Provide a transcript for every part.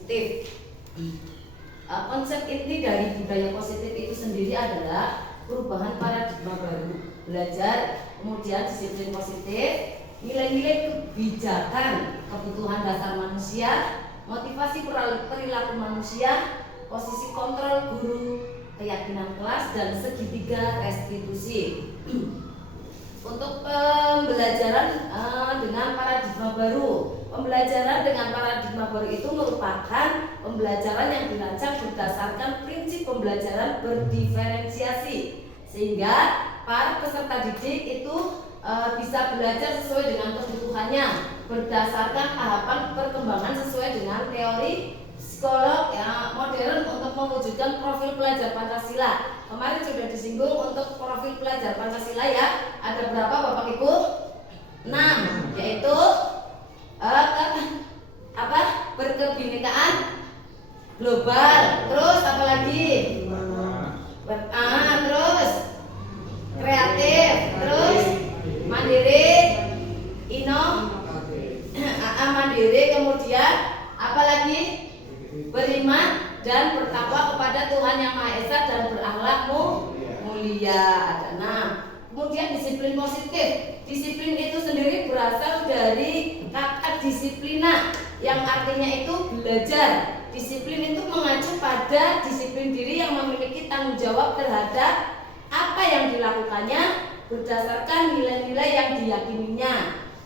positif. Konsep inti dari budaya positif itu sendiri adalah perubahan paradigma baru, belajar, kemudian disiplin positif, nilai-nilai kebijakan, kebutuhan dasar manusia, motivasi perilaku manusia, posisi kontrol guru, keyakinan kelas, dan segitiga restitusi. Untuk pembelajaran dengan paradigma baru. Pembelajaran dengan paradigma baru itu merupakan pembelajaran yang dirancang berdasarkan prinsip pembelajaran berdiferensiasi, sehingga para peserta didik itu bisa belajar sesuai dengan kebutuhannya berdasarkan tahapan perkembangan sesuai dengan teori psikolog yang modern untuk mewujudkan profil pelajar Pancasila. Kemarin sudah disinggung untuk profil pelajar Pancasila ya. Ada berapa Bapak Ibu? 6, yaitu berkebinekaan global. Terus apa lagi? Terus kreatif. Terus mandiri, mandiri. Kemudian apa lagi? Beriman dan bertakwa kepada Tuhan Yang Maha Esa dan berakhlak mulia. Ada 6. Kemudian disiplin positif. Disiplin itu sendiri berasal dari kata disiplina yang artinya itu belajar. Disiplin itu mengacu pada disiplin diri yang memiliki tanggung jawab terhadap apa yang dilakukannya berdasarkan nilai-nilai yang diyakininya.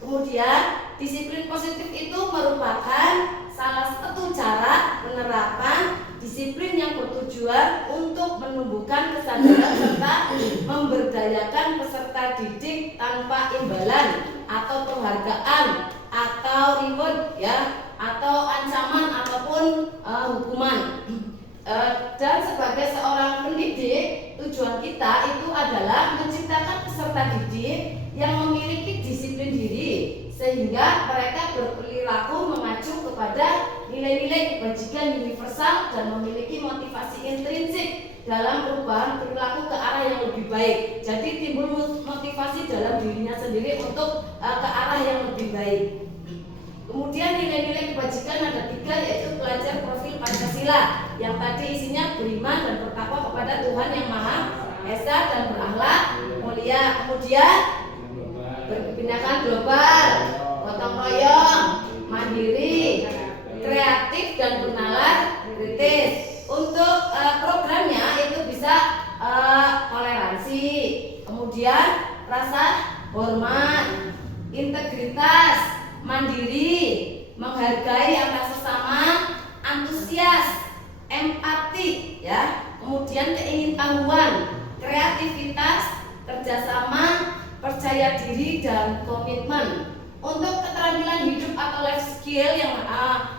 Kemudian disiplin positif itu merupakan salah satu cara penerapan disiplin yang bertujuan untuk menumbuhkan kesadaran serta memberdayakan peserta didik tanpa imbalan atau penghargaan atau reward ya, atau ancaman ataupun hukuman. Dan sebagai seorang pendidik, tujuan kita itu adalah menciptakan peserta didik yang memiliki disiplin diri sehingga mereka berperilaku mengacu kepada nilai-nilai kebajikan universal dan memiliki motivasi intrinsik dalam perubahan perilaku ke arah yang lebih baik. Jadi timbul motivasi dalam dirinya sendiri untuk ke arah yang lebih baik. Kemudian nilai-nilai kebajikan ada 3, yaitu belajar profil Pancasila yang tadi isinya beriman dan bertakwa kepada Tuhan Yang Maha Esa dan berakhlak mulia. Kemudian berkebinekaan global, gotong royong, mandiri, kreatif dan bernalar kritis. Untuk programnya itu bisa toleransi, kemudian rasa hormat, integritas, mandiri, menghargai antar sesama, antusias, empati ya, kemudian keingintahuan, kreativitas, kerjasama, percaya diri dan komitmen. Untuk keterampilan hidup atau life skill yang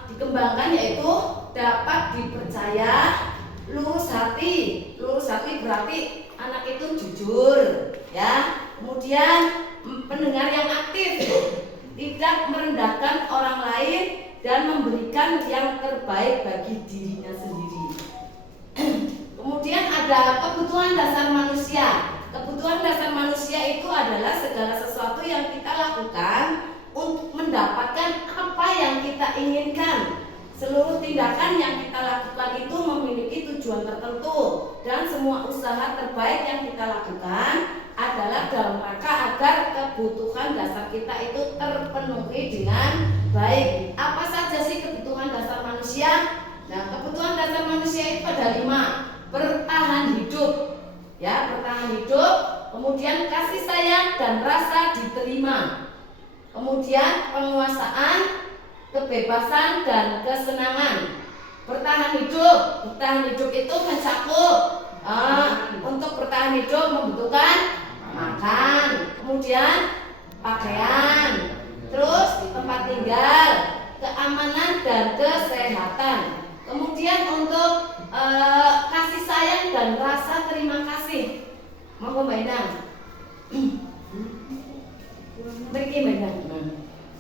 dikembangkan yaitu dapat dipercaya, lurus hati. Lurus hati berarti anak itu jujur ya. Kemudian pendengar yang aktif, tidak merendahkan orang lain dan memberikan yang terbaik bagi dirinya sendiri. Kemudian ada kebutuhan dasar manusia. Kebutuhan dasar manusia itu adalah segala sesuatu yang kita lakukan untuk mendapatkan apa yang kita inginkan. Seluruh tindakan yang kita lakukan itu memiliki tujuan tertentu dan semua usaha terbaik yang kita lakukan adalah dalam rangka agar kebutuhan dasar kita itu terpenuhi dengan baik. Apa saja sih kebutuhan dasar manusia? Nah, kebutuhan dasar manusia itu ada 5. Bertahan hidup ya, bertahan hidup, kemudian kasih sayang dan rasa diterima, kemudian penguasaan, kebebasan dan kesenangan. Bertahan hidup itu mencakup untuk bertahan hidup membutuhkan makan, kemudian pakaian, terus tempat tinggal, keamanan dan kesehatan. Kemudian untuk kasih sayang dan rasa terima kasih. Mau Mbak Endang? Beri Mbak Endang.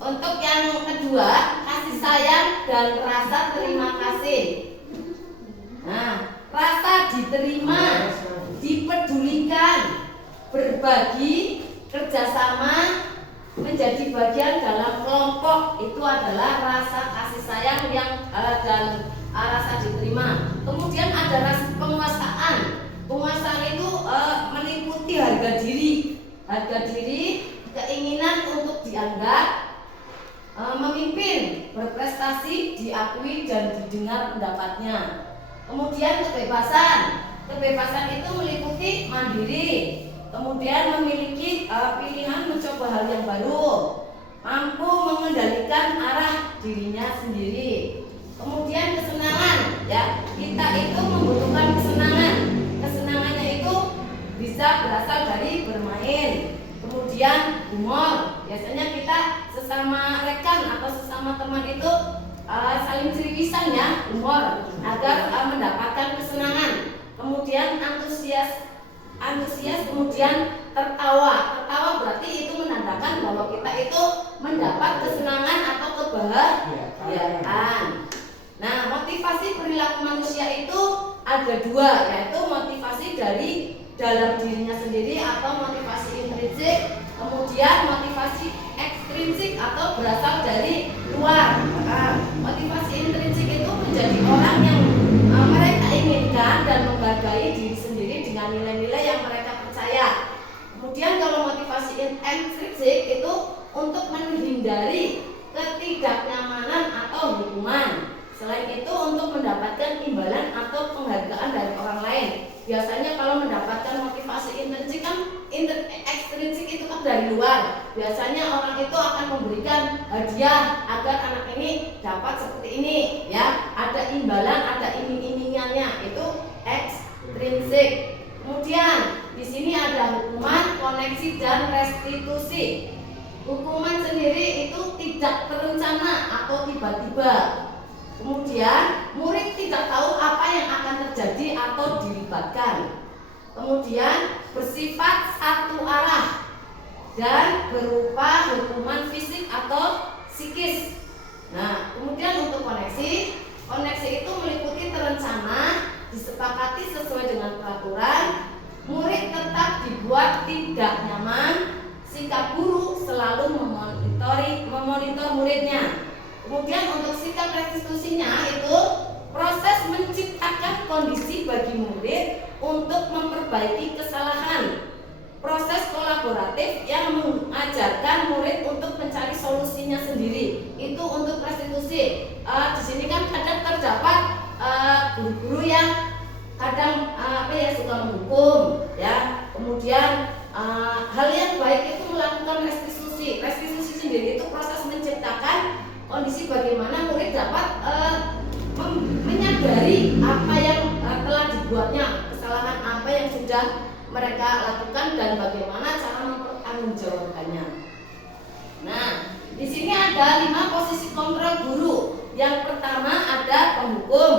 Untuk yang kedua, kasih sayang dan rasa terima kasih. Nah, rasa diterima, dipedulikan, berbagi, kerjasama, menjadi menjadi bagian dalam kelompok itu adalah rasa kasih sayang yang dan rasa diterima. Kemudian ada rasa penguasaan. Penguasaan itu meliputi harga diri, keinginan untuk dianggap, memimpin, berprestasi, diakui dan didengar pendapatnya. Kemudian kebebasan. Kebebasan itu meliputi mandiri, kemudian memiliki pilihan mencoba hal yang baru, mampu mengendalikan arah dirinya sendiri. Kemudian kesenangan, ya, kita itu membutuhkan kesenangan. Kesenangannya itu bisa berasal dari bermain. Kemudian humor, biasanya kita sesama rekan atau sesama teman itu saling ceriwisan, ya, humor agar mendapatkan kesenangan. Kemudian antusias, kemudian tertawa. Tertawa berarti itu menandakan bahwa kita itu mendapat kesenangan atau kebahagiaan. Nah, motivasi perilaku manusia itu ada dua, yaitu motivasi dari dalam dirinya sendiri atau motivasi intrinsik, kemudian motivasi ekstrinsik atau berasal dari luar. Motivasi intrinsik itu menjadi orang yang mereka inginkan dan menghargai diri sendiri dengan nilai-nilai yang mereka percaya. Kemudian kalau motivasi ekstrinsik itu untuk menghindari ketidaknyamanan atau hukuman. Selain itu untuk mendapatkan imbalan atau penghargaan dari orang lain. Biasanya kalau mendapatkan motivasi intrinsik kan, ekstrinsik itu kan dari luar. Biasanya orang itu akan memberikan hadiah agar anak ini dapat seperti ini, ya. Ada imbalan, ada iming-imingannya, itu ekstrinsik. Kemudian di sini ada hukuman, koneksi dan restitusi. Hukuman sendiri itu tidak terencana atau tiba-tiba. Kemudian murid tidak tahu apa yang akan terjadi atau dilibatkan. Kemudian bersifat satu arah dan berupa hukuman fisik atau psikis. Nah, kemudian untuk koneksi itu meliputi terencana, disepakati sesuai dengan peraturan, murid tetap dibuat tidak nyaman, sikap guru selalu memonitor muridnya. Kemudian untuk sikap restitusinya itu proses menciptakan kondisi bagi murid untuk memperbaiki kesalahan. Proses kolaboratif yang mengajarkan murid untuk mencari solusinya sendiri. Itu untuk restitusi. Di sini kan kadang terdapat guru-guru yang kadang suka menghukum, ya. Kemudian hal yang baik itu melakukan restitusi. Restitusi sendiri itu proses menciptakan kondisi bagaimana murid dapat menyadari apa yang telah dibuatnya, kesalahan apa yang sudah mereka lakukan dan bagaimana cara mempertanggungjawabkannya. Nah, di sini ada 5 posisi kontrol guru. Yang pertama ada penghukum,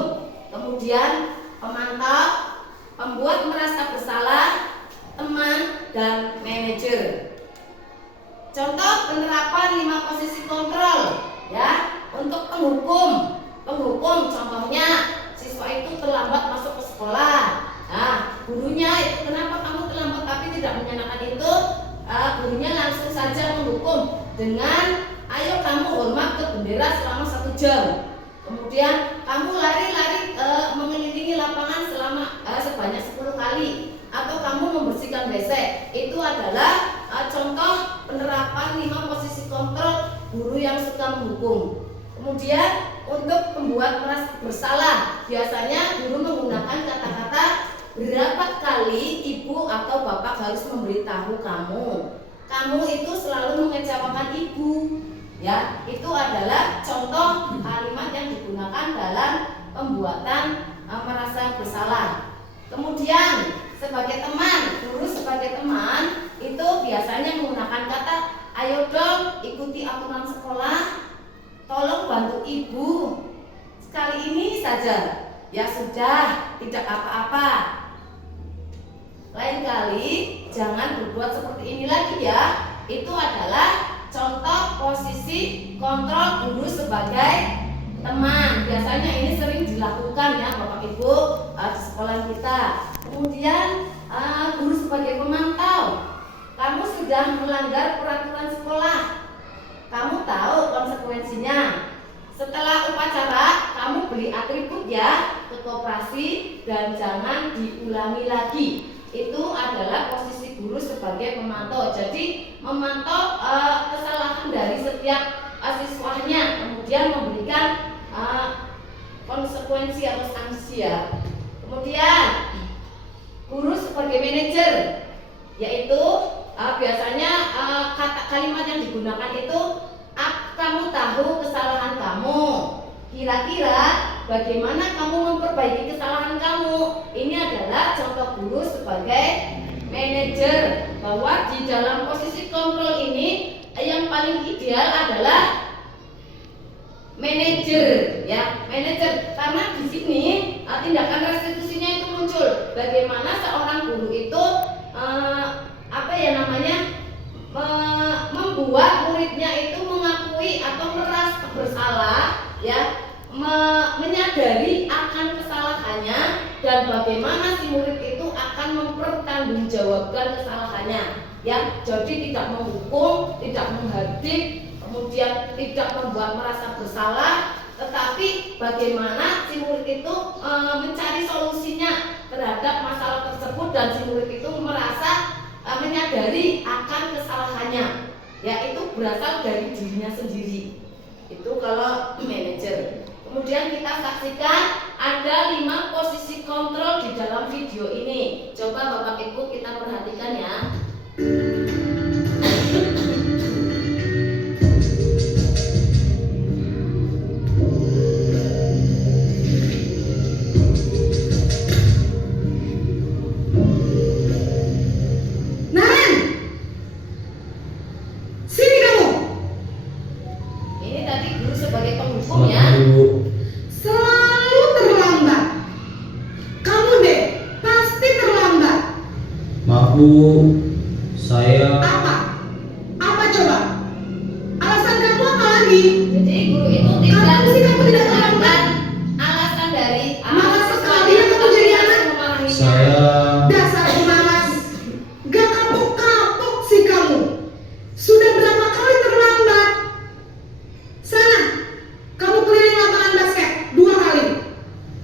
kemudian pemantau, pembuat merasa bersalah, teman, dan manajer. Contoh penerapan 5 posisi kontrol. Ya, untuk penghukum contohnya siswa itu terlambat masuk ke sekolah. Nah, gurunya itu kenapa kamu terlambat, tapi tidak menyenangkan itu, gurunya langsung saja menghukum dengan ayo kamu hormat ke bendera selama 1 jam. Kemudian kamu lari-lari mengelilingi lapangan selama sebanyak 10 kali, atau kamu membersihkan WC. Itu adalah contoh penerapan 5 posisi kontrol guru yang suka menghukum. Kemudian untuk pembuat merasa bersalah, biasanya guru menggunakan kata-kata berapa kali ibu atau bapak harus memberitahu kamu itu selalu mengecewakan ibu, ya. Itu adalah contoh kalimat yang digunakan dalam pembuatan merasa bersalah. Kemudian sebagai teman, guru sebagai teman itu biasanya menggunakan kata ayo dong ikuti aturan sekolah, tolong bantu ibu sekali ini saja, ya sudah, tidak apa-apa, lain kali jangan berbuat seperti ini lagi ya. Itu adalah contoh posisi kontrol guru sebagai teman. Biasanya ini sering dilakukan ya Bapak Ibu di sekolah kita. Kemudian guru sebagai pemantau, kamu sudah melanggar peraturan sekolah, kamu tahu konsekuensinya. Setelah upacara, kamu beli atribut ya ke koperasi dan jangan diulangi lagi. Itu adalah posisi guru sebagai pemantau. Jadi memantau kesalahan dari setiap siswanya, kemudian memberikan konsekuensi atau sanksi ya. Kemudian guru sebagai manajer, yaitu biasanya kalimat yang digunakan itu kamu tahu kesalahan kamu. Kira-kira bagaimana kamu memperbaiki kesalahan kamu? Ini adalah contoh guru sebagai manajer, bahwa di dalam posisi kontrol ini yang paling ideal adalah manajer ya, manajer, karena di sini tindakan restitusinya itu muncul. Bagaimana seorang guru itu membuat muridnya itu mengakui atau merasa bersalah ya, menyadari akan kesalahannya, dan bagaimana si murid itu akan mempertanggungjawabkan kesalahannya ya. Jadi tidak menghukum, tidak menghadik, kemudian tidak membuat merasa bersalah, tetapi bagaimana si murid itu mencari solusinya terhadap masalah tersebut, dan si murid itu merasa menyadari akan kesalahannya ya, itu berasal dari dirinya sendiri. Itu kalau manajer. Kemudian kita saksikan ada 5 posisi kontrol di dalam video ini. Coba Bapak Ibu kita perhatikan ya. Bu, saya Apa coba? Alasan kamu apa lagi? Jadi guru itu kamu tidak terlambat. Alasan dari Malas sekali ya kamu jadi anak. Saya Dasar pemalas. Gak kapok-kapok sih kamu. Sudah berapa kali terlambat? Sana, kamu keliling lapangan basket 2 kali.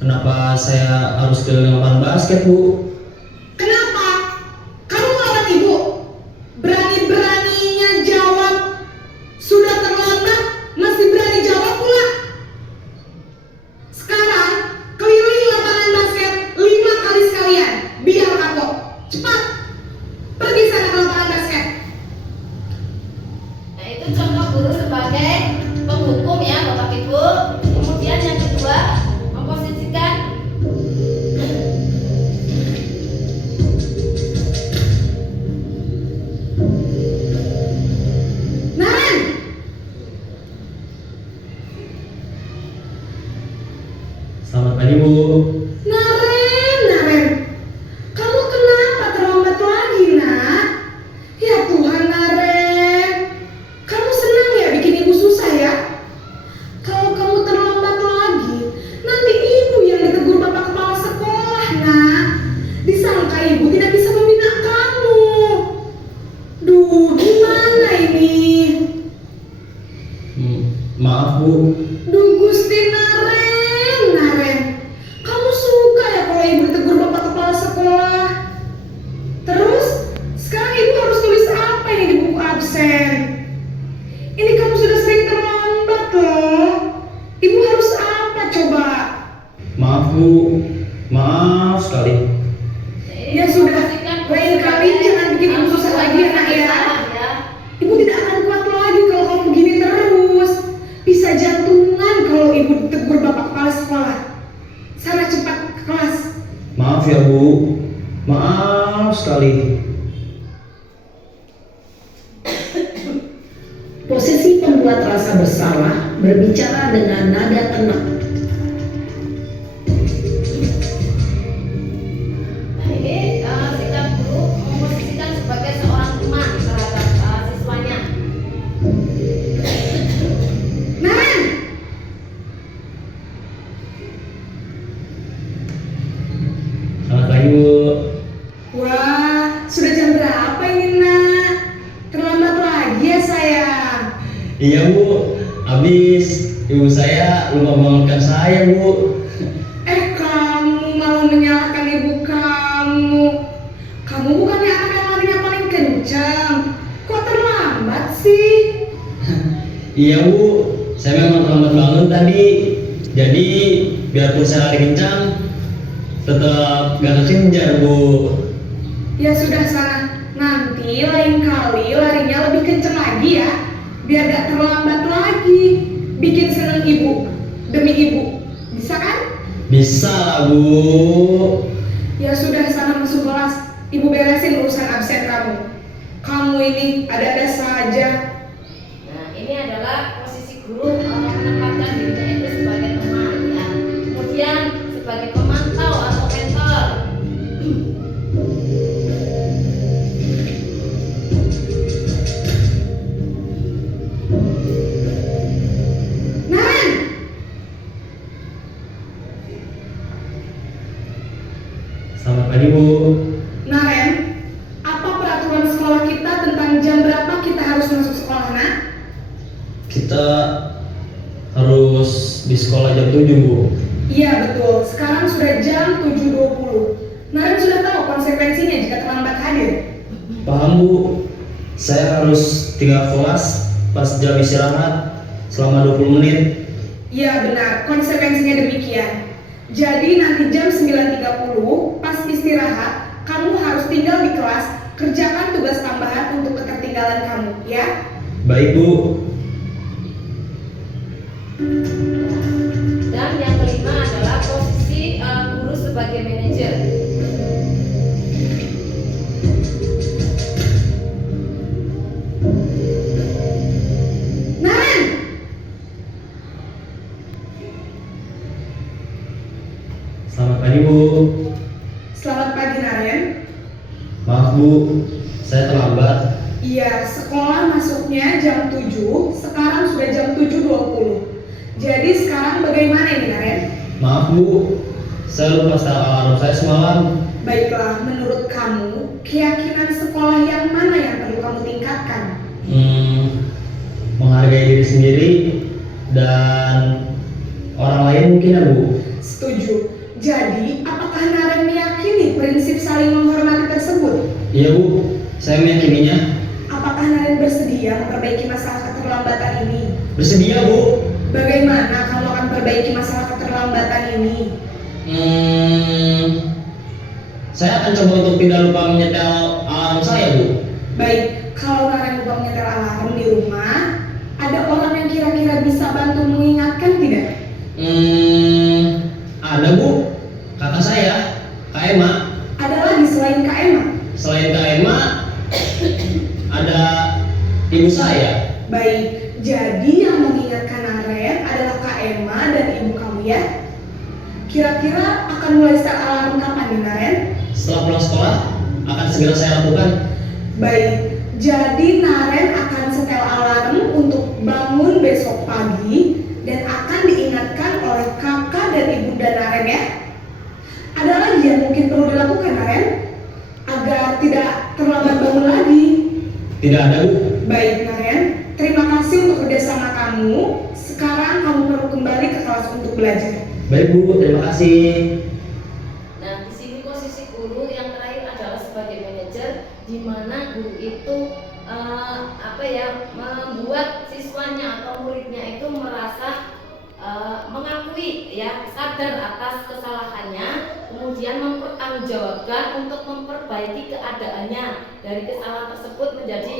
Kenapa saya harus keliling lapangan basket, Bu? Selamat pagi, Bu. Naren, kamu kenapa terlambat lagi, nak? Ya Tuhan, Naren, kamu senang ya bikin ibu susah ya? Kalau kamu terlambat lagi, nanti ibu yang ditegur bapak kepala sekolah, nak. Disangka ibu tidak bisa membina kamu. Duh, gimana ini? Maaf, Bu. Duh, Gusti Naren, kamu suka ya kalau ibu ditegur bapak kepala sekolah? Terus, sekarang ibu harus tulis apa ini di buku absen? Ini kamu sudah sering terlambat loh. Ibu harus apa coba? Maaf, Bu. Maaf sekali. Ya sudah, lain kali jangan bikin ibu susah lagi ya, nak ya. Ibu tidak akan kuat lagi kalau kamu begini terus. Bisa jantungan kalau ibu ditegur bapak kepala sekolah. Sana cepat ke kelas. Maaf ya, Bu. Maaf sekali. Posisi pembuat rasa bersalah berbicara dengan nada tenang. Ini sikap guru memposisikan sebagai seorang teman terhadap siswanya. Naren, Selamat pagi, Bu. wah, sudah jam berapa ini, nak? Terlambat lagi ya, sayang. Iya Bu, habis ibu saya lupa bangunkan saya Bu. Kamu malah menyalahkan ibu kamu. Kamu bukannya anak yang larinya paling kencang. Kok terlambat sih? Iya Bu, saya memang terlambat bangun tadi. Jadi biarpun saya lari kencang, tetap gak kekejar Bu. Ya sudah sana. Nanti lain kali larinya lebih kencang lagi ya. Biar gak terlambat lagi. Bikin seneng ibu. Demi ibu. Bisa kan? Bisa lah Bu. Ya sudah sana masuk kelas. Ibu beresin urusan absen kamu. Kamu ini ada-ada saja. Nah, ini adalah posisi guru menempatkan dirinya itu sebagai teman ya. Kemudian sebagai pemantau atau mentor. Naren, Selamat pagi Bu. Naren, apa peraturan sekolah kita tentang jam berapa kita harus masuk sekolah, nak? Kita harus di sekolah jam 7 Bu. Iya betul, sekarang sudah jam 7.20. Naren sudah tahu konsekuensinya jika terlambat hadir. Paham Bu. Saya harus tinggal kelas pas jam istirahat selama 20 menit. Iya benar, konsekuensinya demikian. Jadi nanti jam 9.30 pas istirahat, kamu harus tinggal di kelas, kerjakan tugas tambahan untuk ketertinggalan kamu, ya? Baik Bu. Dan yang kelima adalah posisi guru sebagai manajer. Naren, Selamat pagi Bu. selamat pagi Naren. Maaf Bu, saya terlambat. Iya, sekolah masuknya jam 7, sekarang sudah jam 7.20. Jadi sekarang bagaimana ini Naren? Maaf Bu, saya lupa setel alarm saya semalam. Baiklah, menurut kamu, keyakinan sekolah yang mana yang perlu kamu tingkatkan? Menghargai diri sendiri dan orang lain mungkin ya Bu. Setuju. Jadi, apakah Naren meyakini prinsip saling menghormati tersebut? Iya Bu, saya meyakininya. Apakah Naren bersedia memperbaiki masalah keterlambatan ini? Bersedia Bu. Bagaimana kamu akan perbaiki masalah keterlambatan ini? Saya akan coba untuk tidak lupa menyetel alarm saya Bu. Baik, kalau Naren lupa menyetel alarm di rumah, ada orang yang kira-kira bisa bantu mengingatkan tidak? Ada Bu, kakak saya, Kak Emma. Ada lagi selain Kak Emma? Selain Kak Emma, ada ibu saya. Baik, jadi yang mengingatkan Naren adalah Kak Emma dan ibu kamu ya? Kira-kira akan mulai start alarm kapan nih Naren? Setelah pulang sekolah, akan segera saya lakukan. Baik, jadi Naren akan setel alarm untuk bangun besok pagi dan akan diingatkan oleh kakak dan ibunda Naren ya. Ada lagi yang mungkin perlu dilakukan Naren agar tidak terlambat bangun lagi? Tidak ada Bu. Baik Naren, terima kasih untuk kerjasama kamu. Sekarang kamu perlu kembali ke kelas untuk belajar. Baik Bu, terima kasih. Nah, di sini posisi guru yang terakhir adalah sebagai manajer, di mana guru itu membuat siswanya atau muridnya itu merasa mengakui ya, sadar atas kesalahannya, kemudian mempertanggungjawabkan untuk memperbaiki keadaannya dari kesalahan tersebut menjadi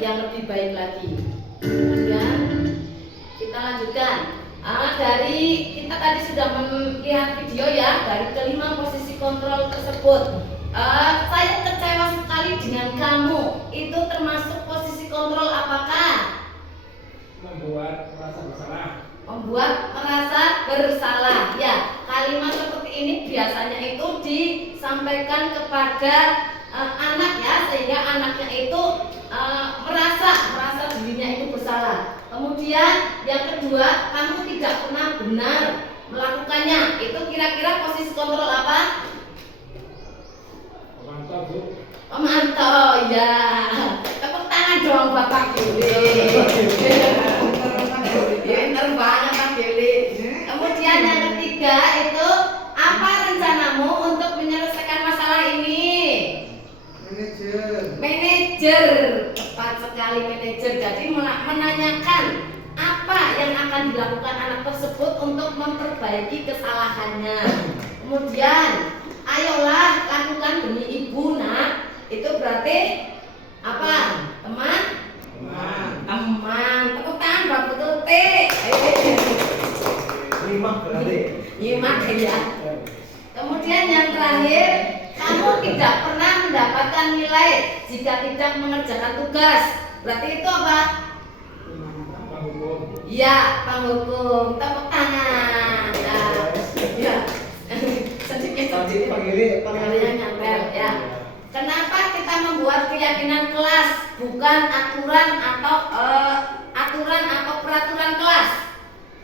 yang lebih baik lagi. Kemudian kita lanjutkan. Dari kita tadi sudah melihat video ya, dari kelima posisi kontrol tersebut. Saya kecewa sekali dengan kamu. Itu termasuk posisi kontrol apakah? Membuat merasa bersalah. Membuat merasa bersalah. Ya, kalimat seperti ini biasanya itu disampaikan kepada anak ya, sehingga anaknya itu merasa dirinya itu bersalah. Kemudian yang kedua, kamu tidak pernah benar melakukannya. Itu kira-kira posisi kontrol apa? Memantau Bu. Memantau ya. Tepuk tangan dong Bapak Guru. kali manajer. Jadi menanyakan apa yang akan dilakukan anak tersebut untuk memperbaiki kesalahannya. Kemudian, ayolah lakukan demi ibu, nak. Itu berarti apa? Teman? Teman. Tepuk tangan buat betul T. Nyimak ya. Kemudian yang terakhir, kamu tidak pernah mendapatkan nilai jika tidak mengerjakan tugas. Berarti itu apa? Ya, penghukum. Tepuk tangan. Ya. Sedikit kalian nyamper ya. Kenapa kita membuat keyakinan kelas, bukan aturan atau peraturan kelas?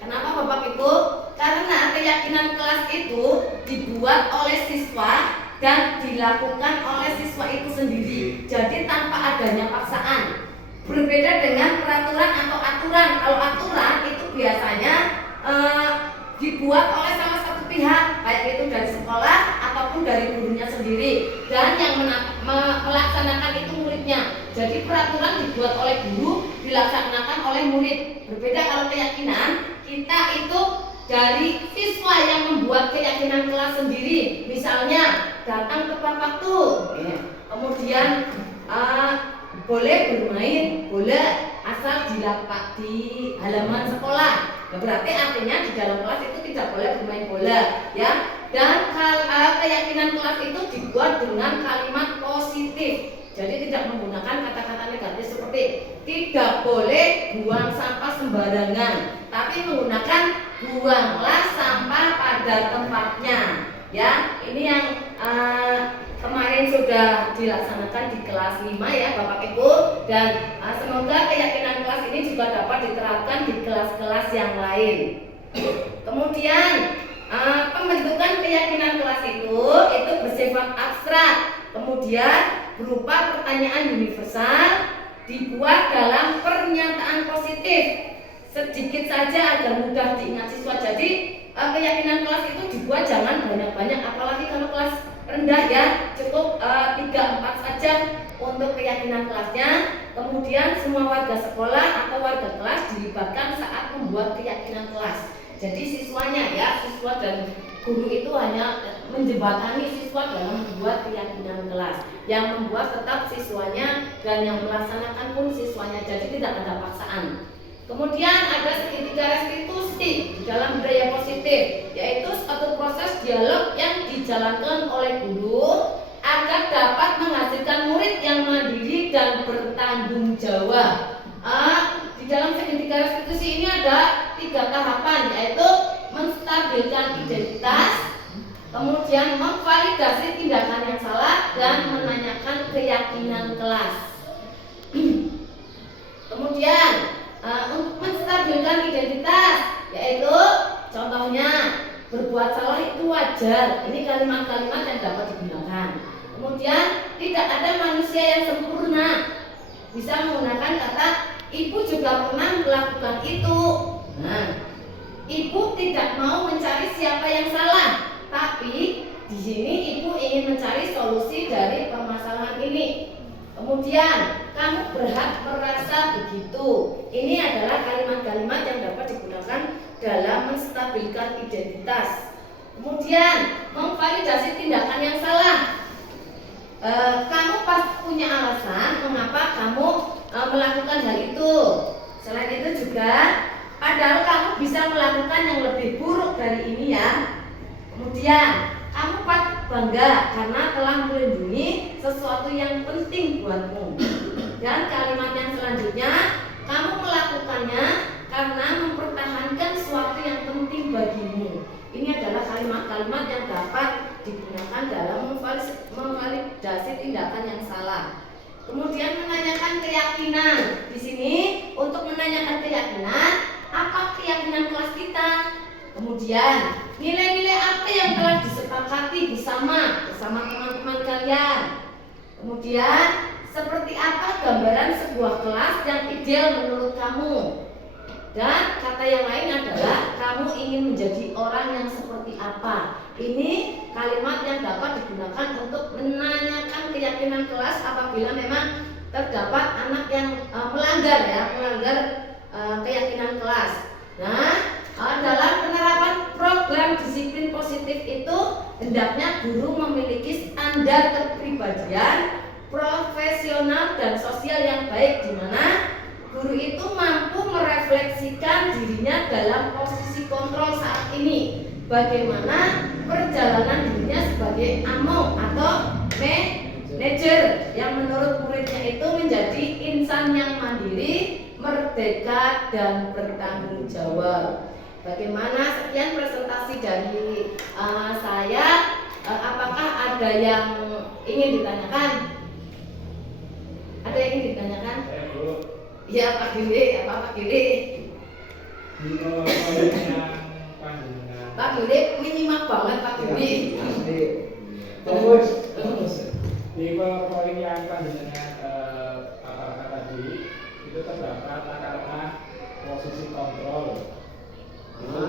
Kenapa Bapak Ibu? Karena keyakinan kelas itu dibuat oleh siswa dan dilakukan oleh siswa itu sendiri. Jadi tanpa adanya paksaan. Berbeda dengan peraturan atau aturan. Kalau aturan itu biasanya dibuat oleh salah satu pihak, baik itu dari sekolah ataupun dari gurunya sendiri, dan yang melaksanakan itu muridnya. Jadi peraturan dibuat oleh guru, dilaksanakan oleh murid. Berbeda kalau keyakinan, kita itu dari siswa yang membuat keyakinan kelas sendiri. Misalnya datang tepat waktu, kemudian boleh bermain bola asal di halaman sekolah. Berarti artinya di dalam kelas itu tidak boleh bermain bola, ya. Dan keyakinan kelas itu dibuat dengan kalimat positif. Jadi tidak menggunakan kata-kata negatif seperti tidak boleh buang sampah sembarangan, tapi menggunakan buanglah sampah pada tempatnya. Ya, ini yang kemarin sudah dilaksanakan di kelas 5 ya Bapak Ibu, dan semoga keyakinan kelas ini juga dapat diterapkan di kelas-kelas yang lain. Kemudian pembentukan keyakinan kelas itu bersifat abstrak, kemudian berupa pertanyaan universal, dibuat dalam pernyataan positif sedikit saja agar mudah diingat siswa. Jadi keyakinan kelas itu dibuat jangan banyak-banyak, apalagi kalau kelas rendah ya, cukup 3-4 saja untuk keyakinan kelasnya. Kemudian semua warga sekolah atau warga kelas dilibatkan saat membuat keyakinan kelas. Jadi siswanya ya, siswa dan guru itu hanya menjembatani siswa dalam membuat keyakinan kelas. Yang membuat tetap siswanya dan yang melaksanakan pun siswanya. Jadi tidak ada paksaan. Kemudian ada segitiga restitusi di dalam budaya positif, yaitu suatu proses dialog yang dijalankan oleh guru agar dapat menghasilkan murid yang mandiri dan bertanggung jawab. Di dalam segitiga restitusi ini ada 3 tahapan, yaitu menstabilkan identitas, kemudian memvalidasi tindakan yang salah, dan menanyakan keyakinan kelas. Kemudian untuk menstabilkan identitas, yaitu contohnya berbuat salah itu wajar. Ini kalimat-kalimat yang dapat digunakan. Kemudian tidak ada manusia yang sempurna. Bisa menggunakan kata ibu juga pernah melakukan itu. Nah, ibu tidak mau mencari siapa yang salah, tapi di sini ibu ingin mencari solusi dari permasalahan ini. Kemudian kamu berhak merasa begitu. Ini adalah kalimat-kalimat yang dapat digunakan dalam menstabilkan identitas. Kemudian memvalidasi tindakan yang salah. Kamu pasti punya alasan mengapa kamu melakukan hal itu. Selain itu juga, padahal kamu bisa melakukan yang lebih buruk dari ini ya. Kemudian kamu patut bangga karena telah melindungi sesuatu yang penting buatmu. Dan kalimat yang selanjutnya, kamu melakukannya karena mempertahankan sesuatu yang penting bagimu. Ini adalah kalimat-kalimat yang dapat digunakan dalam memvalidasi tindakan yang salah. Kemudian menanyakan keyakinan. Di sini untuk menanyakan keyakinan, apa keyakinan kelas kita? Kemudian nilai-nilai apa yang telah disepakati bersama teman-teman kalian? Kemudian seperti apa gambaran sebuah kelas yang ideal menurut kamu? Dan kata yang lain adalah kamu ingin menjadi orang yang seperti apa? Ini kalimat yang dapat digunakan untuk menanyakan keyakinan kelas apabila memang terdapat anak yang melanggar keyakinan kelas. Nah, dalam penerapan program disiplin positif itu hendaknya guru memiliki standar kepribadian profesional dan sosial yang baik, di mana guru itu mampu merefleksikan dirinya dalam posisi kontrol saat ini, bagaimana perjalanan dirinya sebagai AMO atau manajer yang menurut muridnya itu menjadi insan yang mandiri, merdeka, dan bertanggung jawab. Bagaimana? Sekian presentasi dari saya. Apakah ada yang ingin ditanyakan? Ada yang ingin ditanyakan? Saya dulu Ya Pak Gili, Pak Gili. di poin yang panjenengan. Pak Gili menyimak banget Pak Gili. Terus di poin yang panjenengan apa tadi itu terdapat kata-kata posisi kontrol. Itu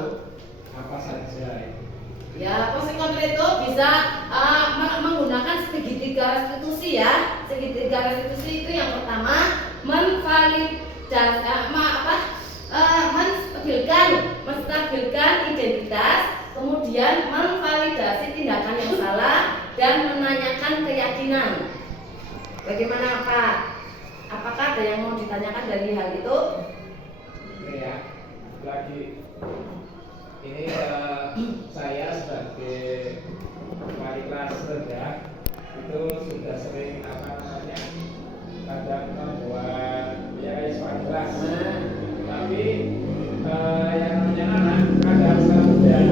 apa saja itu? Ya, posisi kontrol itu bisa menggunakan segitiga restitusi ya. Segitiga restitusi itu yang pertama menstabilkan identitas, kemudian memvalidasi tindakan yang salah dan menanyakan keyakinan. Bagaimana Pak? Apakah ada yang mau ditanyakan dari hal itu? Oke ya, lagi ini saya sebagai wali kelas rendah itu sudah sering kadang membuat siswa kelas, tapi yang namanya anak kadang sudah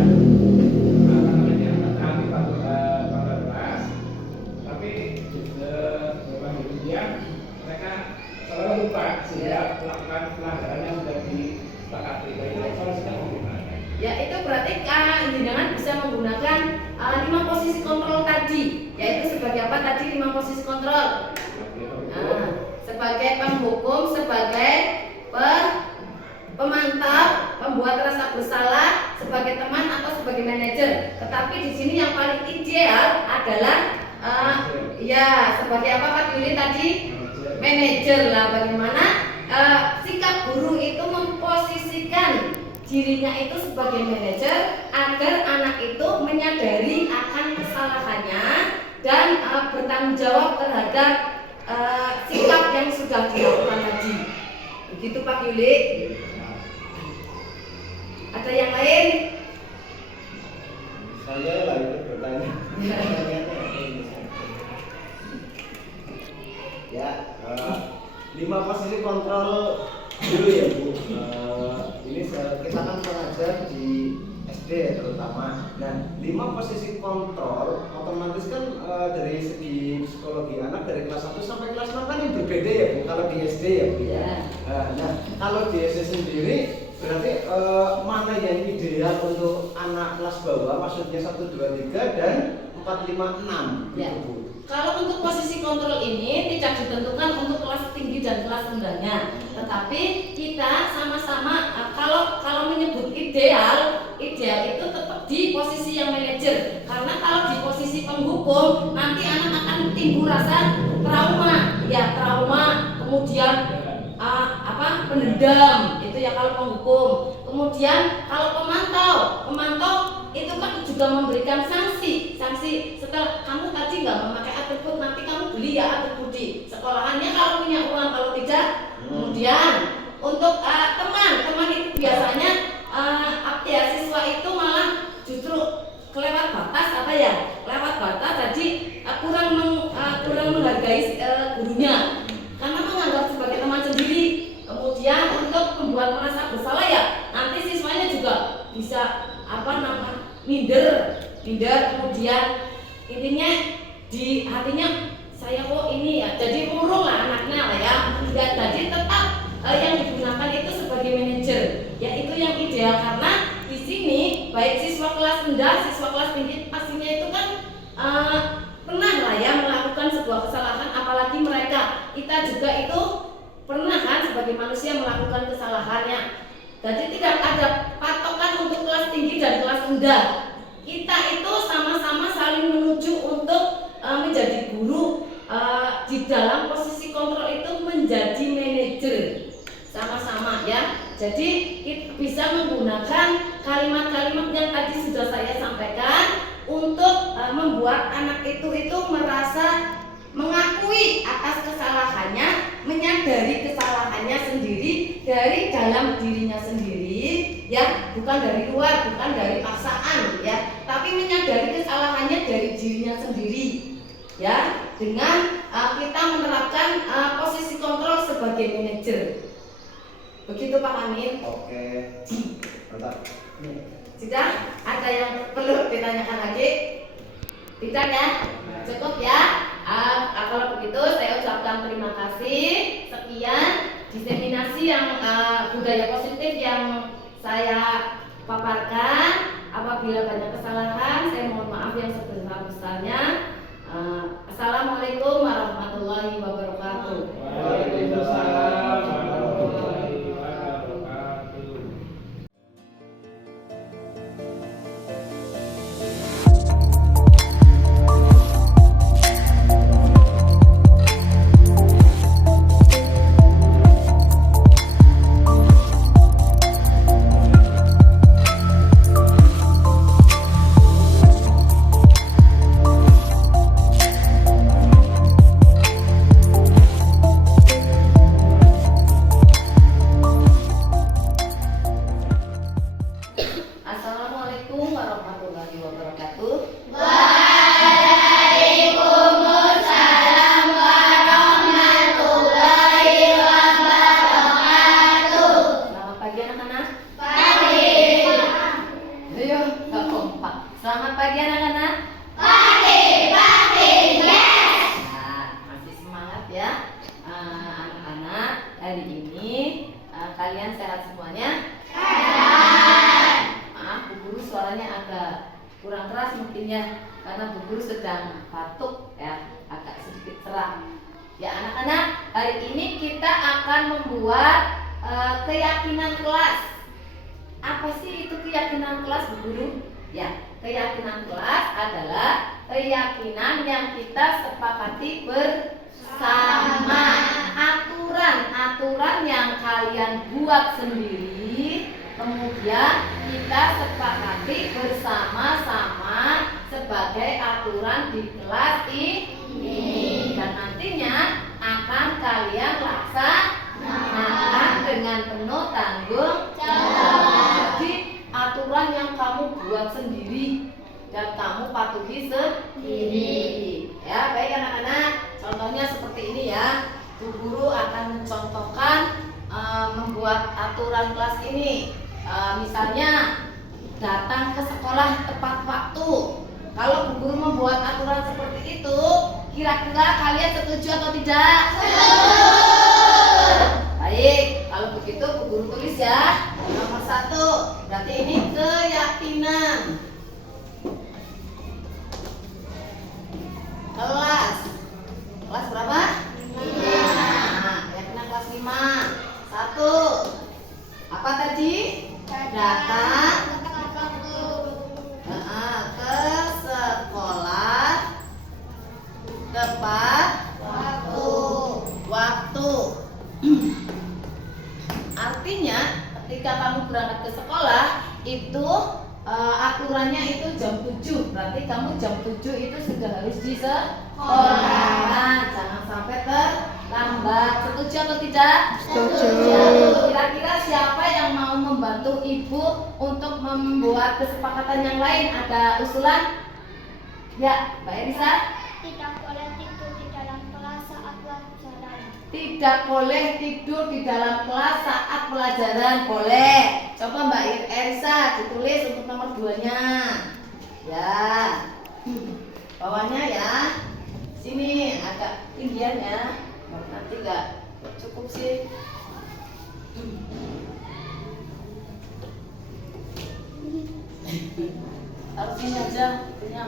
menaati pada kelas, tapi beberapa kemudian mereka selalu lupa sehingga melakukan pelanggaran yang sudah disepakati. Itu solusinya bagaimana? Ya, itu berarti jenengan bisa menggunakan 5 posisi kontrol tadi, yaitu sebagai apa tadi 5 posisi kontrol? Sebagai penghukum, sebagai pemantau, pembuat rasa bersalah, sebagai teman atau sebagai manajer. Tetapi di sini yang paling ideal adalah sebagai apa Pak Yuli tadi? Manajer lah. Bagaimana sikap guru itu memposisikan dirinya itu sebagai manajer agar anak itu menyadari akan kesalahannya dan bertanggung jawab terhadap sikap yang sudah dilakukan tadi. Begitu Pak Yuli. Ada yang lain? Saya lagi bertanya. Ya, 5 posisi kontrol dulu ya Bu. Ini kita kan mengajar di SD terutama. Nah, 5 posisi kontrol otomatis kan dari segi psikologi anak dari kelas 1 sampai kelas 6 kan yang berbeda ya Bu. Kalau di SD ya Bu. Ya. Nah, kalau di SD sendiri berarti mana yang ideal untuk anak kelas bawah, maksudnya 1, 2, 3 dan 4, 5, 6 Ya. gitu Bu. Kalau untuk posisi kontrol ini tidak ditentukan untuk kelas tinggi dan kelas rendahnya, tetapi kita sama-sama kalau menyebut ideal itu tetap di posisi yang manajer, karena kalau di posisi penghukum nanti anak akan timbul rasa trauma, kemudian pendendam itu ya kalau penghukum. Kemudian kalau pemantau itu kan juga memberikan sanksi setelah kamu tadi nggak memakai atribut, nanti kamu beli ya atribut di sekolahannya kalau punya uang, kalau tidak. Kemudian untuk teman itu biasanya siswa itu malah justru kelewat batas lewat batas jadi kurang menghargai gurunya karena menganggap sebagai teman sendiri. Kemudian untuk membuat merasa bersalah ya nanti siswanya juga bisa minder, kemudian intinya di hatinya saya kok ini ya, jadi murung lah anaknya lah ya. Jadi tetap yang digunakan itu sebagai manajer, ya itu yang ideal karena di sini baik siswa kelas rendah, siswa kelas tinggi pastinya itu kan pernah lah ya melakukan sebuah kesalahan, apalagi kita juga itu pernah kan sebagai manusia melakukan kesalahannya. Jadi tidak ada patokan untuk kelas tinggi dan kelas rendah. Kita itu sama-sama saling menuju untuk menjadi guru. Di dalam posisi kontrol itu membuat anak itu merasa mengakui atas kesalahannya, menyadari kesalahannya sendiri dari dalam dirinya sendiri, ya, bukan dari luar, bukan dari paksaan, ya, tapi menyadari kesalahannya dari dirinya sendiri, ya, dengan kita menerapkan posisi kontrol sebagai manajer. Begitu Pak Amin. Oke. Mantap. Sudah? Ada yang perlu ditanyakan lagi? Tidak ya? Cukup ya? Kalau begitu saya ucapkan terima kasih. Sekian diseminasi yang budaya positif yang saya paparkan. Apabila banyak kesalahan, saya mohon maaf yang sebesar-besarnya. Assalamualaikum warahmatullahi wabarakatuh. Waalaikumsalam warahmatullahi wabarakatuh. Assalamualaikum warahmatullahi wabarakatuh. Selamat pagi anak-anak. Pagi. Ayo, nggak kompak. Selamat pagi anak-anak. Nah, masih semangat ya, anak-anak. Hari ini kalian sehat semuanya? Maaf, Bu Guru suaranya agak kurang keras mungkin ya, karena Bu Guru sedang batuk ya, agak sedikit serak. Ya anak-anak, hari ini kita akan membuat keyakinan kelas. Apa sih itu keyakinan kelas, Bu Guru? Ya, keyakinan kelas adalah keyakinan yang kita sepakati bersama. Aturan yang kalian buat sendiri, kemudian kita sepakati bersama-sama sebagai aturan di kelas ini, dan nantinya akan kalian laksanakan dengan penuh tanggung jawab. Jadi aturan yang kamu buat sendiri dan kamu patuhi sendiri. Ya, baik anak-anak. Contohnya seperti ini ya. Bu Guru akan mencontohkan membuat aturan kelas ini. Misalnya datang ke sekolah tepat waktu. Kalau Bu Guru membuat aturan seperti itu, kira-kira kalian setuju atau tidak? Baik, kalau begitu Bu Guru tulis ya. Nomor 1, berarti ini keyakinan. Kelas berapa? 5. Keyakinan kelas 5. 1. Apa tadi? Datang ke sekolah tepat waktu. Artinya ketika kamu berangkat ke sekolah itu aturannya itu jam 7. Berarti kamu jam 7 itu sudah harus di sekolah. Jangan sampai terlambat. Setuju atau tidak? Setuju. Kira-kira siapa yang mau membantu ibu untuk membuat kesepakatan yang lain? Ada usulan? Ya, Mbak Elisa. Tidak boleh tidur di dalam kelas saat pelajaran. Tidak boleh tidur di dalam kelas saat pelajaran. Boleh. Coba Mbak Elisa ditulis untuk nomor 2-nya. Ya. Bawahnya ya. Sini agak tinggian ya. Nanti nggak cukup sih. Taruh sini aja punya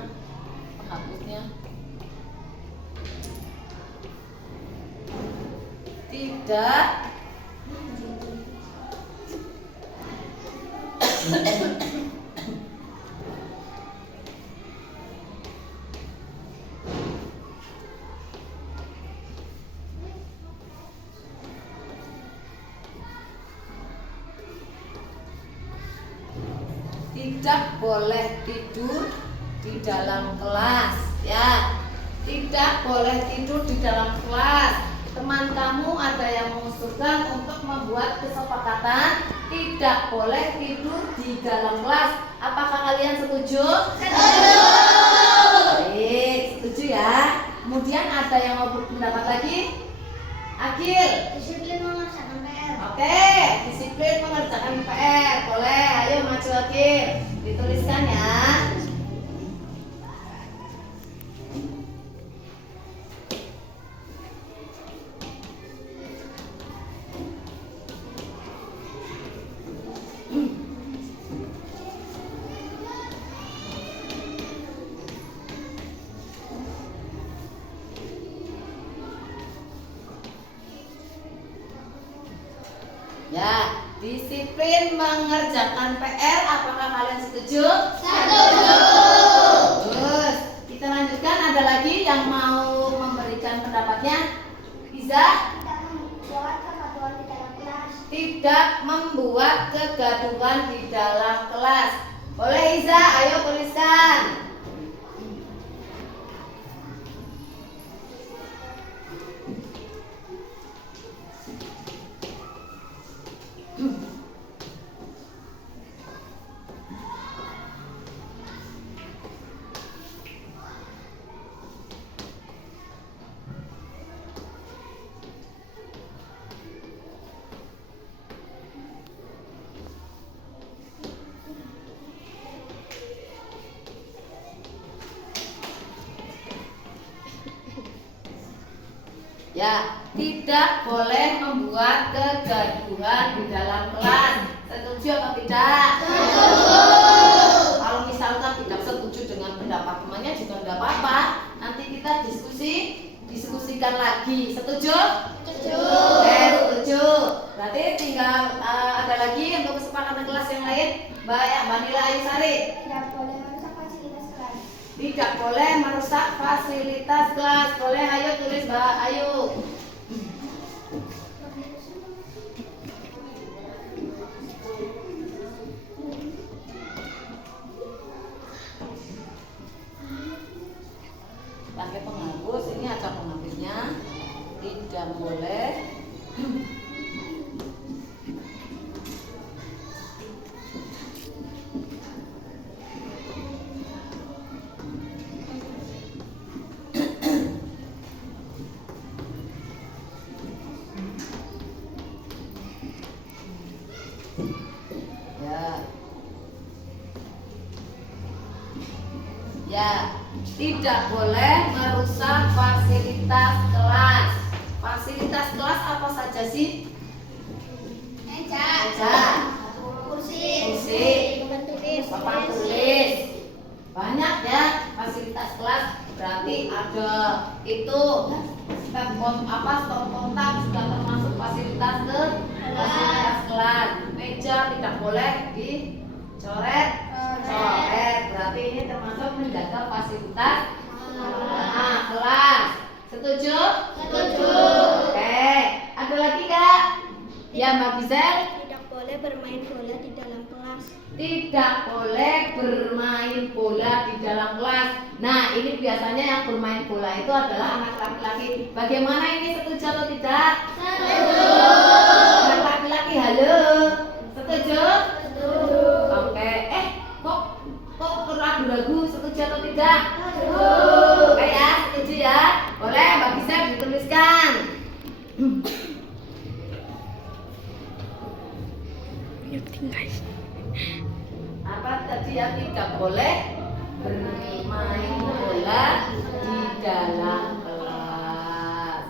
penghapusnya. Tidak tidak boleh tidur di dalam kelas ya. Tidak boleh tidur di dalam kelas. Teman kamu ada yang mengusulkan untuk membuat kesepakatan tidak boleh tidur di dalam kelas. Apakah kalian setuju? Setuju. Baik, setuju ya. Kemudian ada yang mau berpendapat lagi? Akil. Disiplin mengerjakan PR. Oke, disiplin mengerjakan PR. Boleh, ayo maju Akil. Dituliskan ya. Ya, disiplin mengerjakan PR. Apakah kalian setuju? Setuju. Terus kita lanjutkan. Ada lagi yang mau memberikan pendapatnya? Iza? Tidak membuat kegaduhan di dalam kelas. Tidak membuat kegaduhan di dalam kelas. Boleh Iza? Ayo tuliskan. Ya, tidak boleh membuat kegaduhan di dalam kelas. Setuju atau tidak? Setuju. Kalau misalkan tidak setuju dengan pendapat temannya juga tidak apa-apa. Nanti kita diskusikan lagi. Setuju? Setuju. Setuju. Berarti tinggal ada lagi untuk kesepakatan kelas yang lain. Mbak Nila Ayusari. Tidak boleh merusak fasilitas Tidak boleh merusak fasilitas kelas. kelas. Boleh, ayo tulis Mbak Ayu. Pakai penghapus, ini ada penghapusnya. Tidak boleh ya, tidak boleh merusak fasilitas kelas. Fasilitas kelas apa saja sih? Meja, kursi, papan tulis. Banyak ya fasilitas kelas. Berarti ada itu step kontak sudah termasuk fasilitas kelas. Meja tidak boleh dicoret. Berarti ini termasuk menjaga fasilitas kelas. Setuju? Setuju. Oke, ada lagi Kak? Ya Mbak Gisel. Tidak boleh bermain bola di dalam kelas. Tidak boleh bermain bola di dalam kelas. Nah, ini biasanya yang bermain bola itu adalah anak laki-laki. Bagaimana ini, setuju atau tidak? Setuju. Anak laki-laki, halo. Setuju? Setuju. Oke. Kok ragu-ragu, setuju atau tidak? Setuju. Oke ya, setuju ya. Boleh, Mbak Gisel dituliskan. Apa tadi yang tidak boleh? Bermain bola di dalam kelas.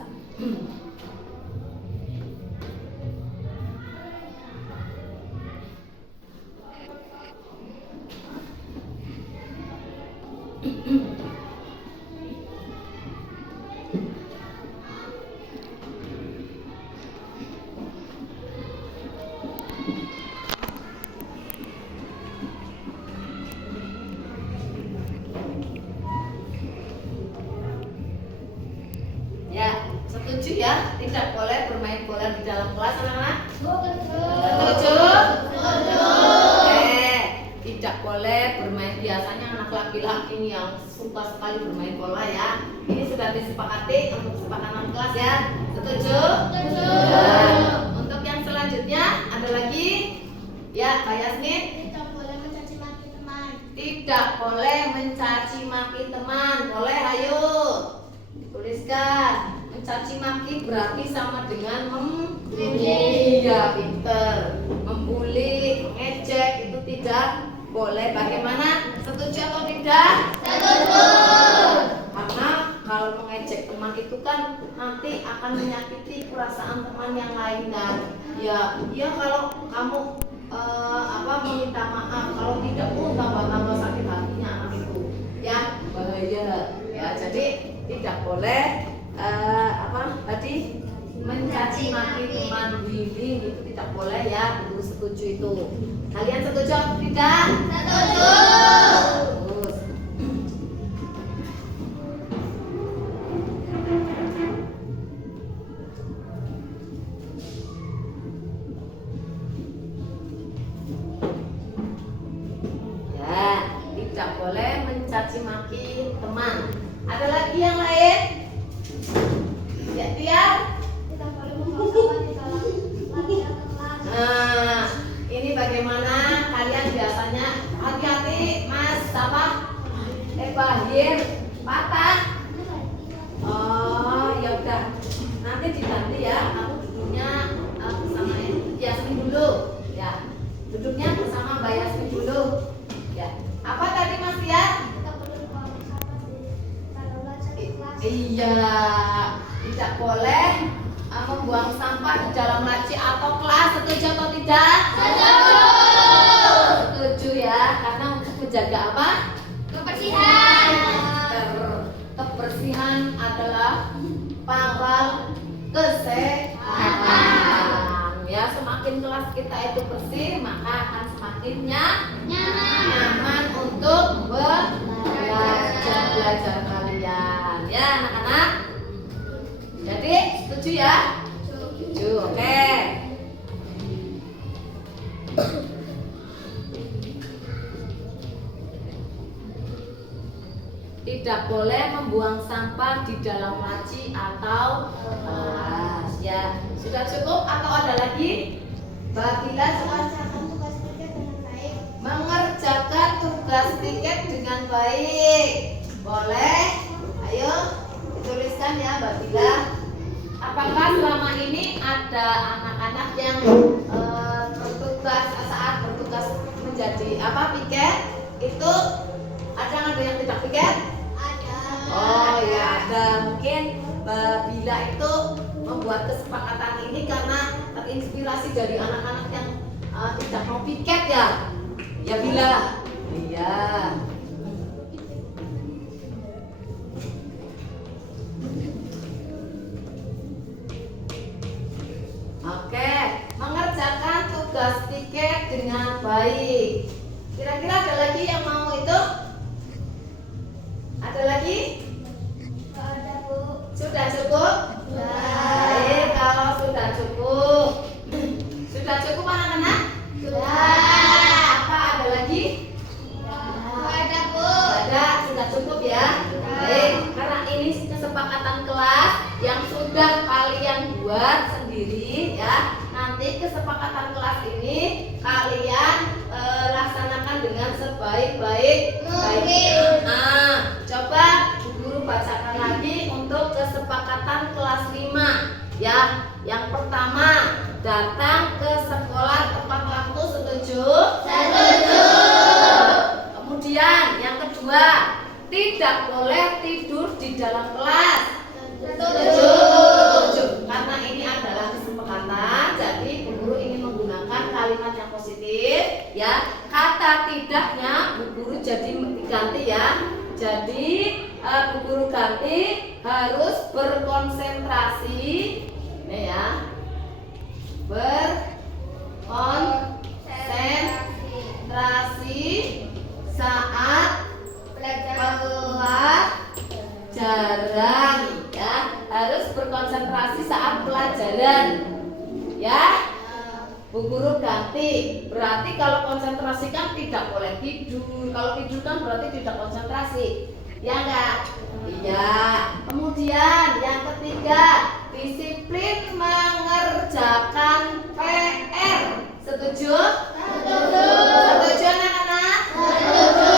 Ya, setuju ya? Tidak boleh bermain bola di dalam kelas, anak-anak? Setuju? Setuju. Tidak boleh bermain, biasanya anak laki-laki ini yang suka sekali bermain bola ya. Ini sudah disepakati untuk kesepakatan kelas ya. Setuju? Setuju. Untuk yang selanjutnya ada lagi ya, Mbak Yasmin. Tidak boleh mencaci maki teman. Tidak boleh mencaci maki teman. Boleh, ayo tuliskan. Mencaci maki berarti sama dengan membuli. Ya, pinter. Membuli, mengejek itu tidak boleh. Bagaimana? Setuju atau tidak? Setuju. Karena kalau mengejek teman itu kan nanti akan menyakiti perasaan teman yang lain kan. Ya kalau kamu meminta maaf, kalau tidak pun tambah sakit hatinya anak itu. Ya, bahaya. Ya, jadi tidak boleh mencaci maki teman, bullying itu tidak boleh ya. Guru setuju itu. Kalian setuju atau tidak? Setuju. Terus. Ya, tidak boleh mencaci maki teman. Ada lagi yang lain? Ya, Tiar. Tidak boleh membawa sampah di dalam latihan kelas. Nah, ini bagaimana kalian biasanya? Hati-hati, Mas. Bahir patah. Oh, ya udah. Nanti diganti ya. Kamu duduknya bersama Yasmin dulu. Ya, duduknya bersama Mbak Yasmin dulu. Ya. Apa tadi Mas Tiar? Tidak boleh membawa sampah di dalam latihan kelas. Iya, tidak boleh membuang sampah di dalam laci atau kelas. Setuju atau tidak? Setuju. Setuju ya, karena untuk menjaga apa? Kebersihan. Kebersihan adalah pangkal kesehatan. Ya, semakin kelas kita itu bersih, maka akan semakin nyaman untuk belajar kalian. Ya, anak-anak. Jadi, setuju ya? Setuju. Oke. Tidak boleh membuang sampah di dalam laci atau kelas. Ya, sudah cukup atau ada lagi? Bila Mengerjakan tugas tiket dengan baik. mengerjakan tugas tiket dengan baik. Boleh? Ayo dituliskan ya, Mbak Bila. Apakah selama ini ada anak-anak yang bertugas saat bertugas menjadi piket itu ada yang tidak piket? Ada. Oh ya, ada. Mungkin Mbak Bila itu membuat kesepakatan ini karena terinspirasi dari anak-anak yang tidak mau piket ya. Ya Bila. Iya. Oke, mengerjakan tugas piket dengan baik. Kira-kira ada lagi yang mau itu? Ada lagi? Tidak ada, Bu. Sudah cukup? Baik, kalau sudah cukup. Sudah cukup anak-anak? Sudah. Apa ada lagi? Tidak ada, Bu. Ada, sudah cukup ya. Baik, karena ini kesepakatan kelas yang sudah kalian buat sendiri ya. Nanti kesepakatan kelas ini kalian laksanakan dengan sebaik-baik Mungkin. Nah, coba guru bacakan lagi untuk kesepakatan kelas 5 ya. Yang pertama, datang ke sekolah tepat waktu. Setuju? Setuju. Kemudian yang kedua, tidak boleh tidur di dalam kelas. Setuju. Karena ini adalah kesepakatan, jadi Bu Guru ingin menggunakan kalimat yang positif ya. Kata tidaknya Bu Guru jadi diganti ya. Jadi Bu Guru ganti harus berkonsentrasi ini ya. Berkonsentrasi saat pelajaran ya, harus berkonsentrasi saat pelajaran ya. Bu Guru ganti. Berarti kalau konsentrasi kan tidak boleh tidur. Kalau tidur kan berarti tidak konsentrasi. Ya enggak? Iya. Kemudian yang ketiga, disiplin mengerjakan PR. Setuju? Setuju. Setuju anak-anak? Setuju.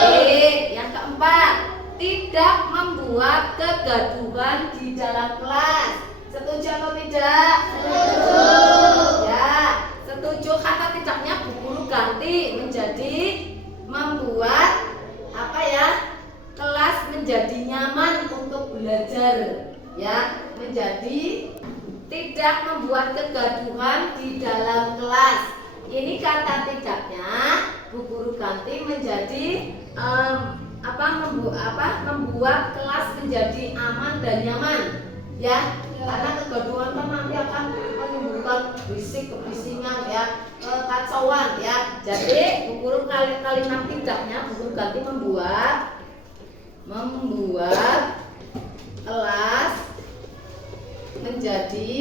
Baik. Yang keempat, tidak membuat kegaduhan di dalam kelas. Setuju atau tidak? Setuju. Ya, setuju. Kata tidaknya Bu Guru ganti menjadi membuat apa ya? Kelas menjadi nyaman untuk belajar. Ya, menjadi tidak membuat kegaduhan di dalam kelas. Ini kata tidaknya Bu Guru ganti menjadi membuat kelas menjadi aman dan nyaman. Ya, karena kegaduhan kan nanti akan menimbulkan kebisingan ya, kekacauan ya. Jadi Bu Guru kalimat tidaknya Bu Guru ganti membuat kelas menjadi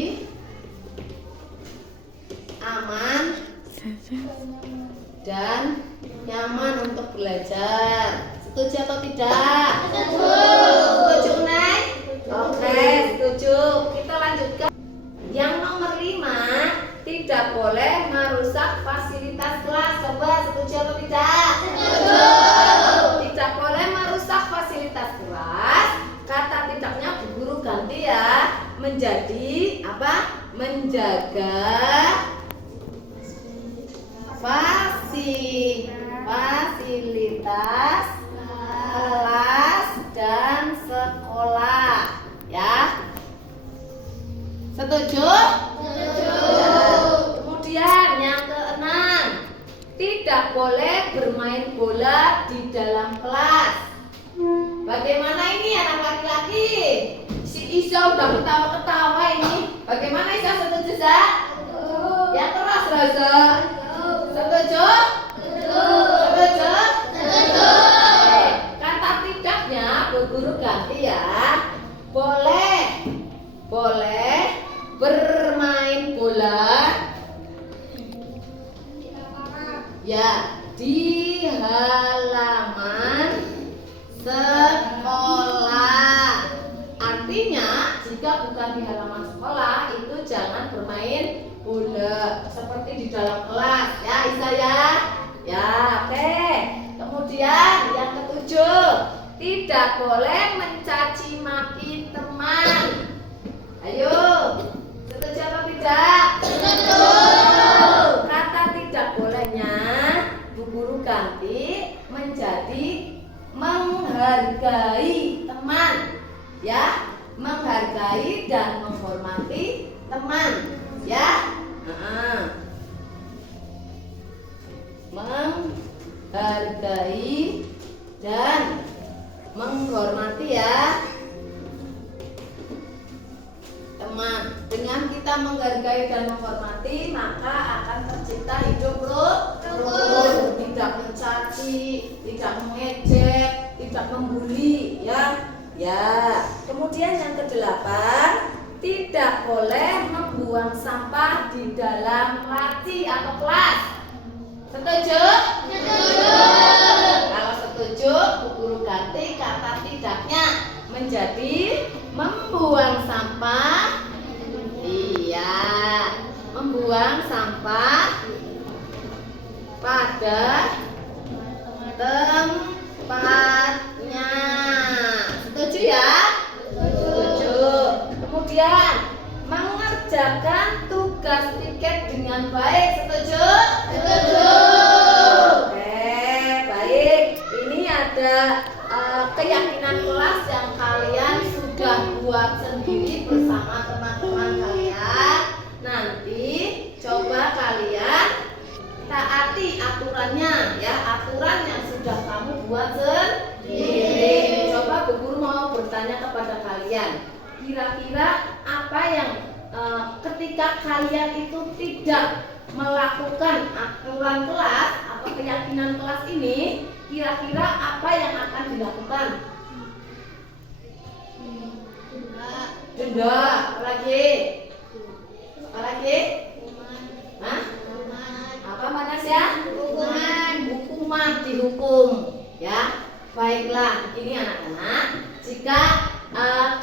aman dan nyaman untuk belajar. Setuju atau tidak? Setuju, Nay? Oke, setuju. Kita lanjutkan. Yang nomor 5, tidak boleh merusak fasilitas kelas. Coba setuju atau tidak? Setuju. Tidak boleh merusak fasilitas kelas. Kata tidaknya Bu Guru ganti ya menjadi apa? Menjaga fasilitas kelas dan sekolah. Ya. Setuju? Setuju. Kemudian yang keenam, tidak boleh bermain bola di dalam kelas. Bagaimana ini anak laki-laki? Si Isa udah ketawa-ketawa ini. Bagaimana Isa, setuju, Sa? Yang keras, Raza. Setuju? Setuju? Setuju. Kata tidaknya Bu Guru ganti ya. Boleh bermain bola ya di halaman sekolah. Artinya jika bukan di halaman sekolah itu jangan bermain bola seperti di dalam kelas ya, Isa ya. Ya, oke. Kemudian yang ketujuh, tidak boleh mencaci maki teman. Ayo, setuju atau tidak? Setuju. Kata tidak bolehnya Bu Guru ganti menjadi menghargai teman. Ya, menghargai dan menghormati teman. Ya. Menghargai dan menghormati ya teman. Dengan kita menghargai dan menghormati, maka akan tercipta hidup rukun, tidak mencaci, tidak mengejek, tidak membuli ya. Ya. Kemudian yang kedelapan, tidak boleh membuang sampah di dalam laci atau kelas. Setuju? Setuju. Kalau setuju, Bu Guru ganti kata tidaknya menjadi membuang sampah. Iya, membuang sampah pada tempatnya. Setuju ya? Setuju. Kemudian mengerjakan tugas piket dengan baik. Setuju? Setuju. Oke, baik. Ini ada keyakinan kelas yang kalian sudah buat sendiri bersama teman-teman kalian. Nanti coba kalian taati aturannya ya, aturan yang sudah kamu buat sendiri. Coba Bu Guru mau bertanya kepada kalian, kira-kira apa yang ketika kalian itu tidak melakukan aturan kelas atau keyakinan kelas ini, kira-kira apa yang akan dilakukan? Denda. Apa lagi? Hah? ya? Hukuman dihukum ya. Baiklah, ini anak-anak, jika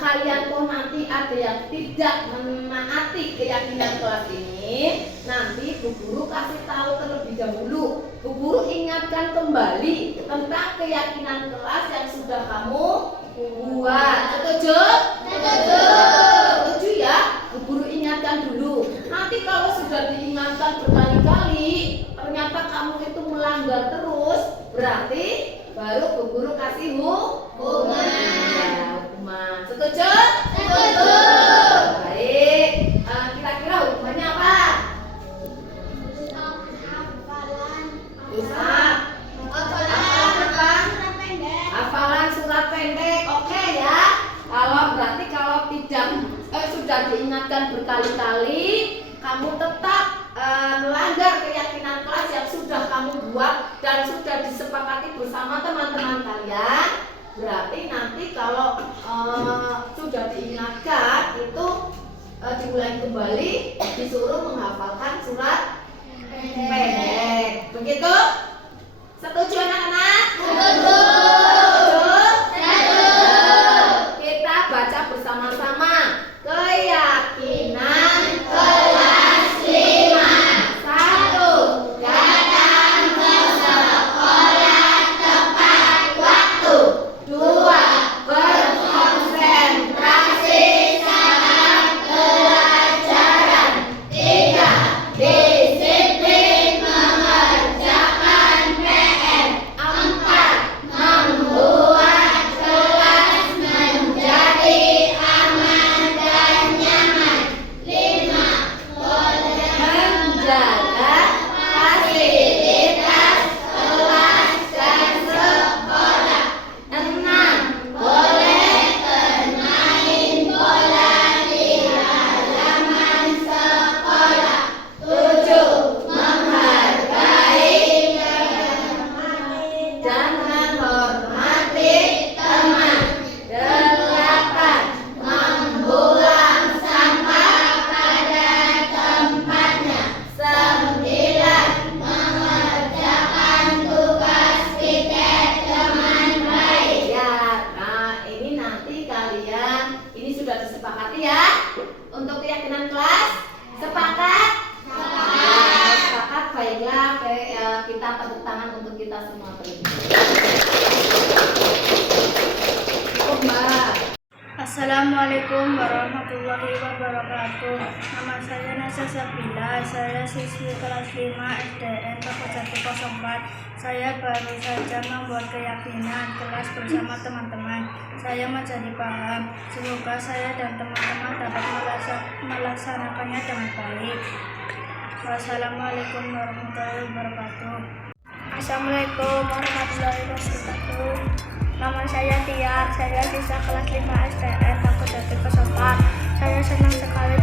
kalian kok nanti ada yang tidak menaati keyakinan kelas ini, nanti Bu Guru kasih tahu terlebih dahulu. Bu Guru ingatkan kembali tentang keyakinan kelas yang sudah kamu buat. Setuju? Setuju ya? Bu Guru ingatkan dulu. Nanti kalau sudah diingatkan berkali-kali, ternyata kamu itu melanggar terus, berarti baru Bu Guru kasih hukuman. Ya, hukuman. Setuju? Setuju. Baik. Kira-kira hukumannya apa? Hafalan surat pendek. Oke ya. Kalau tidak sudah diingatkan berkali-kali, kamu tetap melanggar keyakinan kelas yang sudah kamu buat dan sudah disepakati bersama teman-teman kalian, berarti nanti kalau sudah diingatkan itu diulangi kembali, disuruh menghafalkan surat pendek. Begitu? Setuju anak-anak? Setuju. Kita baca bersama-sama. Keyakinan kelas 5. 1. Datang ke sekolah tepat waktu. 2. Berkonsentrasi saat pelajaran. 3. Disiplin mengerjakan PR. 4. Membuat kelas menjadi aman dan nyaman. 5. Menjaga fasilitas kelas dan sekolah. 6. Boleh bermain bola di halaman sekolah. 7. Menghargai dan menghormati teman. 8. Membuang sampah pada tempatnya. 9. Mengerjakan tugas piket dengan baik. Ya, ini nanti kalian, ini sudah disepakati ya untuk keyakinan kelas. Sepakat? Sepakat. Baiklah, kita tepuk tangan untuk kita semua terlebih dahulu. Assalamualaikum warahmatullahi wabarakatuh. Nama saya Nasa Sabila. Saya siswi kelas 5 SDN Fakultas 04. Saya baru saja membuat keyakinan kelas bersama teman-teman. Saya menjadi paham. Semoga saya dan teman-teman dapat melaksanakannya dengan baik. Wassalamualaikum warahmatullahi wabarakatuh. Assalamualaikum warahmatullahi wabarakatuh. Nama saya Tiar, saya siswa kelas 5 STN Fakultas 04. Saya senang sekali